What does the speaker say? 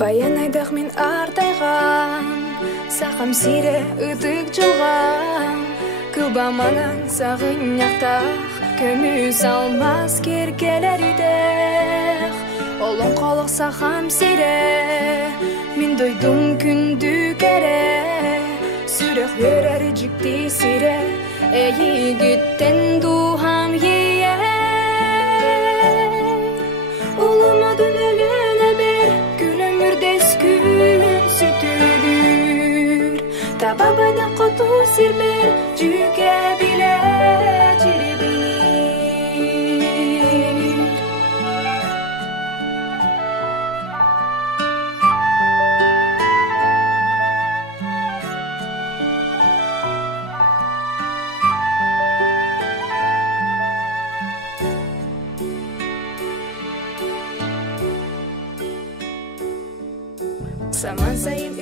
Баян айдақ мен артайған, сақам сире үтік жылған, кылбаманан сағын яқтақ, көміз алмас керкелер идех. Олон қолық сақам сире, мен дойдум күнді кере, сүрек өрер жікті сире, әйі гіттен дұхам ие. Олыма дөнеліне бер, күлімірдес күн сүтілір. Табабайда қоту сирбер, жүке біле жиребінір. Zaman sayın